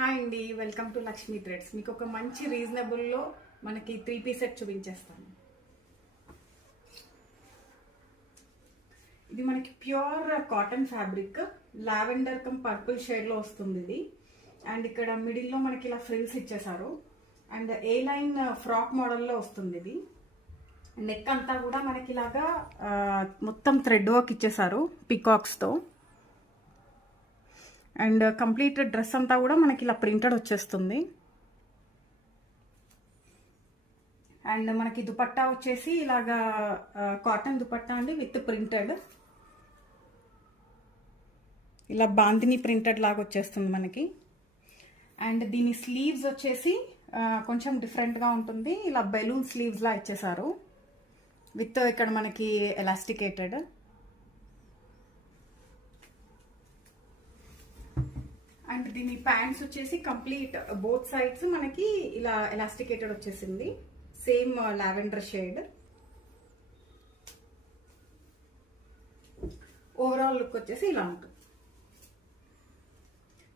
Hi అండి, welcome to Lakshmi threads. మీకు ఒక మంచి రీజనబుల్లో మనకి 3-piece సెట్ చూపించేస్తాను. ఇది మనకి pure cotton fabric, lavender come purple షేడ్లో వస్తుంది ఇది. అండ్ ఇక్కడ మిడిల్లో మనకి ఇలా ఫ్రిల్స్ ఇచ్చేసారు. అండ్ ఏ లైన్ ఫ్రాక్ మోడల్లో వస్తుంది ఇది. నెక్ అంతా కూడా మనకి ఇలాగా మొత్తం థ్రెడ్ వర్క్ ఇచ్చేసారు పికాక్స్తో. అండ్ కంప్లీట్ డ్రెస్ అంతా కూడా మనకి ఇలా ప్రింటెడ్ వచ్చేస్తుంది. అండ్ మనకి దుపట్టా వచ్చేసి ఇలాగా కాటన్ దుపట్టా అండి, విత్ ప్రింటెడ్ ఇలా బాందిని ప్రింటెడ్ లాగా వచ్చేస్తుంది మనకి. అండ్ దీని స్లీవ్స్ వచ్చేసి కొంచెం డిఫరెంట్గా ఉంటుంది. ఇలా బెలూన్ స్లీవ్స్ లా ఇచ్చేసారు విత్ ఇక్కడ మనకి ఎలాస్టికేటెడ్. అండ్ దీని ప్యాంట్స్ వచ్చేసి కంప్లీట్ బోత్ సైడ్స్ మనకి ఇలా ఎలాస్టికేటెడ్ వచ్చేసింది, same lavender shade. Overall look వచ్చేసి ఇలా ఉంటుంది.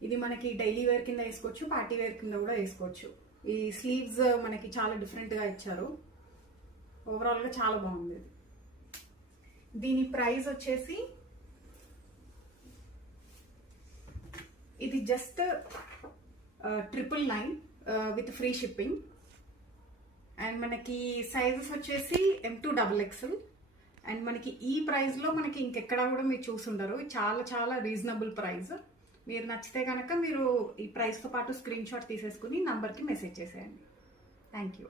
ఇది మనకి డైలీ వేర్ కింద వేసుకోవచ్చు, పార్టీ వేర్ కింద కూడా వేసుకోవచ్చు. ఈ స్లీవ్స్ మనకి చాలా డిఫరెంట్గా ఇచ్చారు. ఓవరాల్గా చాలా బాగుంది. దీని ప్రైస్ వచ్చేసి ఇది just 999 with free shipping. And మనకి సైజెస్ వచ్చేసి M2XXL. అండ్ మనకి ఈ ప్రైస్లో మనకి ఇంకెక్కడా కూడా మీరు చూసుండరు. చాలా చాలా రీజనబుల్ ప్రైస్. మీరు నచ్చితే కనుక మీరు ఈ ప్రైస్తో పాటు స్క్రీన్ షాట్ తీసేసుకుని నంబర్కి మెసేజ్ చేసేయండి. Thank you.